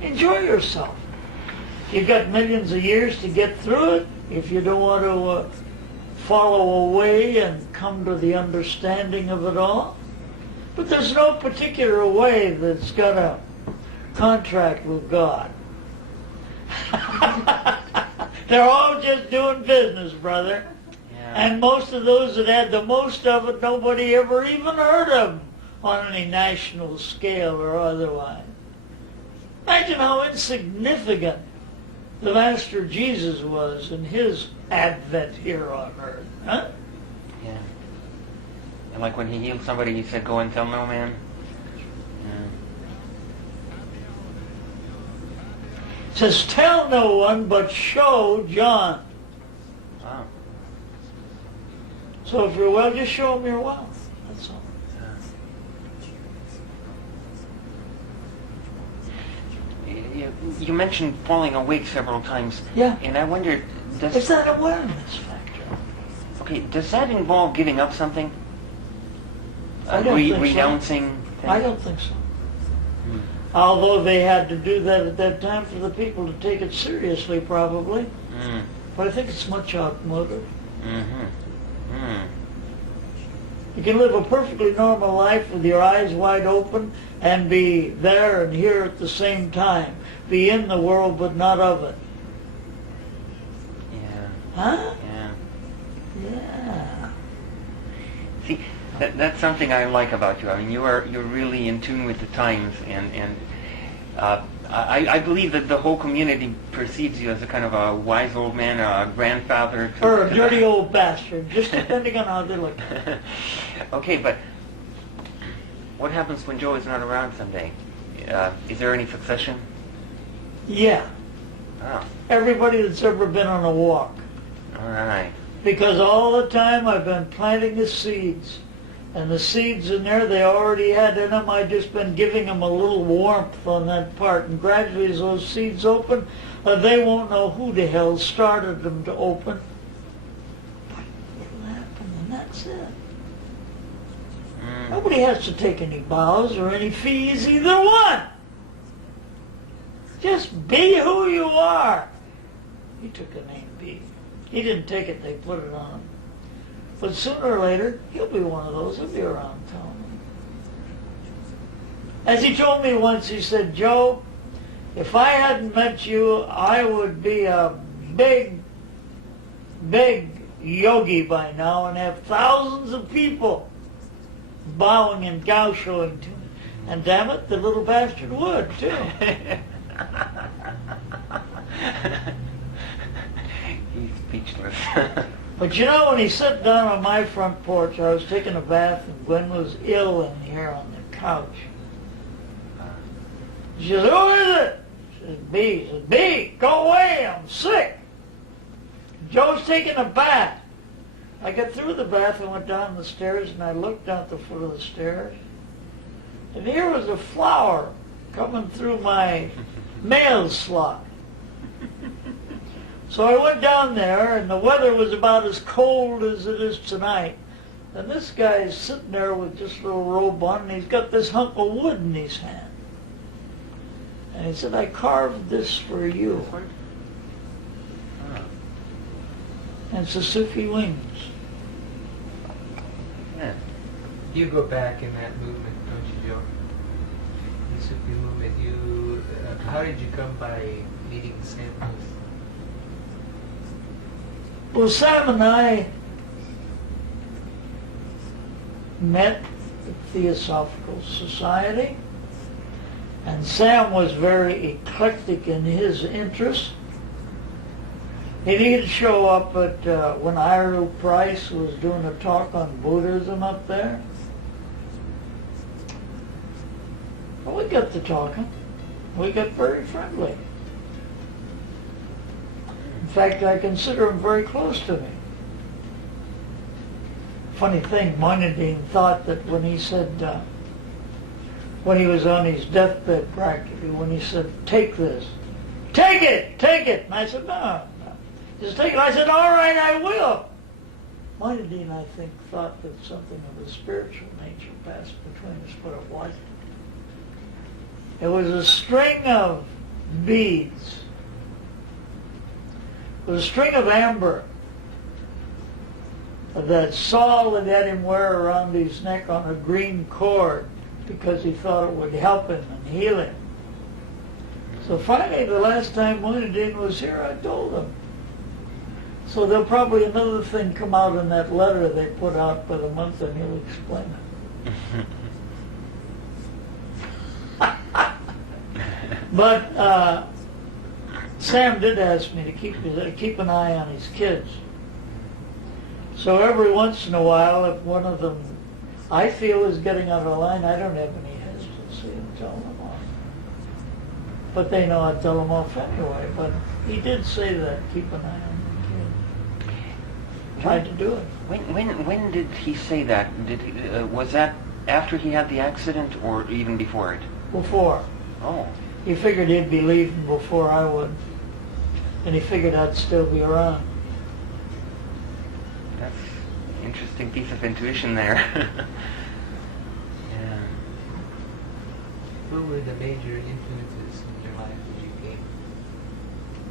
Enjoy yourself. You've got millions of years to get through it. If you don't want to follow away and come to the understanding of it all. But there's no particular way that's got a contract with God. They're all just doing business, brother. Yeah. And most of those that had the most of it, nobody ever even heard of them on any national scale or otherwise. Imagine how insignificant the Master Jesus was in his advent here on earth. Huh? Yeah. And like when he healed somebody, he said, "Go and tell no man." Yeah. It says, tell no one but show John. Wow. So if you're well, just show them your wealth. That's all. You mentioned falling awake several times. Yeah. And I wondered, It's that awareness factor. okay, does that involve giving up something? I don't think so. Renouncing things? I don't think so. Although they had to do that at that time for the people to take it seriously, probably. Mm. But I think it's much outmoded. Mm-hmm. Mm. You can live a perfectly normal life with your eyes wide open and be there and here at the same time. Be in the world but not of it. Yeah. Huh? Yeah. Yeah. See, that's something I like about you. I mean, you're really in tune with the times, and I believe that the whole community perceives you as a kind of a wise old man, a grandfather. Or a dirty old bastard, just depending on how they look. Okay, but what happens when Joe is not around someday? Is there any succession? Yeah. Oh, Everybody that's ever been on a walk. all right. Because all the time I've been planting the seeds. And the seeds in there, they already had in them. I've just been giving them a little warmth on that part. And gradually as those seeds open, they won't know who the hell started them to open. It'll happen, and that's it. Mm. Nobody has to take any bows or any fees, either one. Just be who you are. He took the name B. He didn't take it, they put it on him. But sooner or later, he'll be one of those. He'll be around town. As he told me once, he said, Joe, if I hadn't met you, I would be a big, big yogi by now and have thousands of people bowing and gauchoing to me. And damn it, the little bastard would, too. He's speechless. But you know, when he sat down on my front porch, I was taking a bath, and Gwen was ill in here on the couch. She says, who is it? She says, B. She says, B, go away, I'm sick. Joe's taking a bath. I got through the bath and went down the stairs, and I looked down at the foot of the stairs. And here was a flower coming through my mail slot. So I went down there, and the weather was about as cold as it is tonight. And this guy is sitting there with just a little robe on, and he's got this hunk of wood in his hand. And he said, I carved this for you. And it's the Sufi wings. Yeah. You go back in that movement, don't you, Joe? The Sufi movement. How did you come by meeting Sam Lewis? Well, Sam and I met at the Theosophical Society, and Sam was very eclectic in his interests. He'd show up at when Ira Price was doing a talk on Buddhism up there. Well, we got to talking. We got very friendly. In fact, I consider him very close to me. Funny thing, Moinadine thought that when he said, when he was on his deathbed practically, when he said, take this, take it, take it. And I said, no, no. Just take it. I said, all right, I will. Moinadine, I think, thought that something of a spiritual nature passed between us, but it wasn't. It was a string of beads. It was a string of amber that Saul had had him wear around his neck on a green cord because he thought it would help him and heal him. So finally, the last time Moinadine was here, I told him. So there'll probably another thing come out in that letter they put out for the month, and he'll explain it. But Sam did ask me to keep an eye on his kids. So every once in a while, if one of them I feel is getting out of line, I don't have any hesitancy in telling them off. But they know I tell them off anyway. But he did say that, keep an eye on the kids. Tried to do it. When did he say that? Was that after he had the accident or even before it? Before. Oh. He figured he'd be leaving before I would. And he figured I'd still be around. That's an interesting piece of intuition there. Yeah. What were the major influences in your life as you came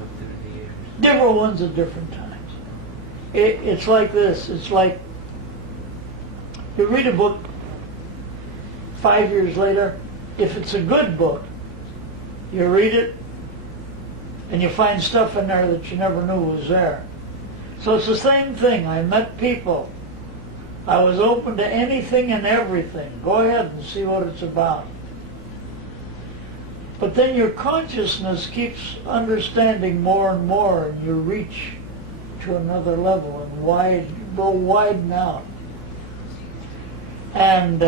up through the years? Different ones at different times. It's like this. It's like you read a book 5 years later. If it's a good book, you read it and you find stuff in there that you never knew was there. So it's the same thing. I met people. I was open to anything and everything. Go ahead and see what it's about. But then your consciousness keeps understanding more and more, and you reach to another level and widen out. And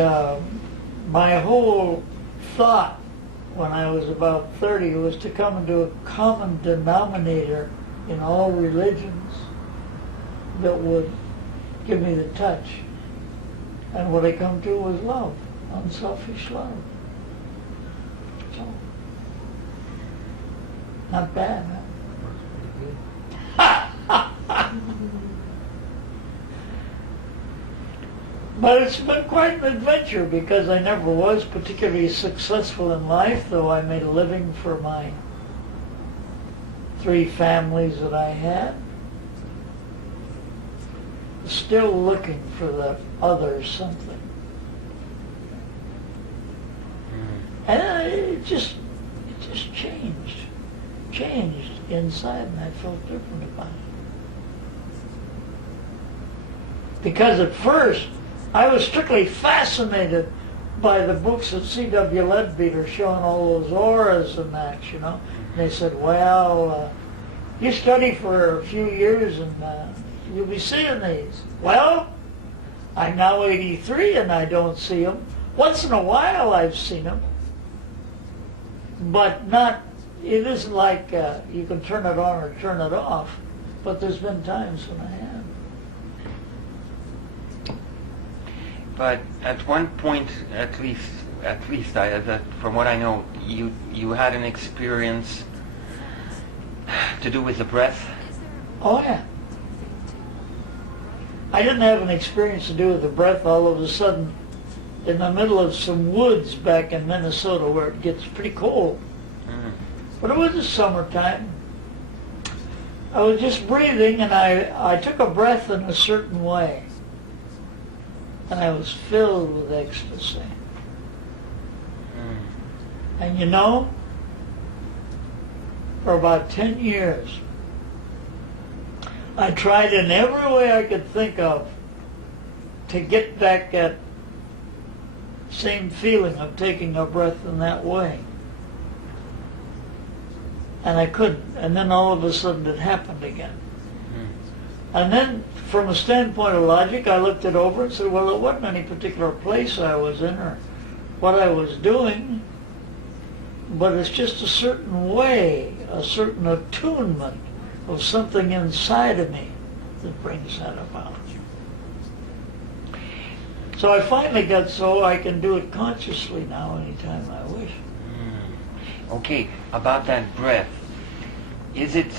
my whole thought when I was about 30 was to come into a common denominator in all religions that would give me the touch. And what I come to was love, unselfish love. So, not bad, huh? But it's been quite an adventure because I never was particularly successful in life, though I made a living for my 3 families that I had. Still looking for the other something. And it just changed inside, and I felt different about it. Because at first, I was strictly fascinated by the books that C.W. Leadbeater showing all those auras and that, you know. And they said, well, you study for a few years and you'll be seeing these. Well, I'm now 83 and I don't see them. Once in a while I've seen them. But not, it isn't like you can turn it on or turn it off. But there's been times when I have. But at one point, at least, from what I know, you had an experience to do with the breath. Oh yeah. I didn't have an experience to do with the breath. All of a sudden, in the middle of some woods back in Minnesota, where it gets pretty cold, but it was the summertime. I was just breathing, and I took a breath in a certain way. And I was filled with ecstasy. And you know, for about 10 years, I tried in every way I could think of to get back that same feeling of taking a breath in that way. And I couldn't. And then all of a sudden it happened again. And then, from a standpoint of logic, I looked it over and said, well, it wasn't any particular place I was in or what I was doing, but it's just a certain way, a certain attunement of something inside of me that brings that about. So I finally got so I can do it consciously now anytime I wish. Okay, about that breath, is it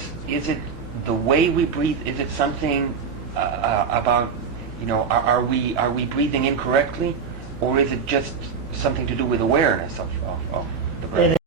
the way we breathe? Is it something about, you know, are we breathing incorrectly, or is it just something to do with awareness of the breath?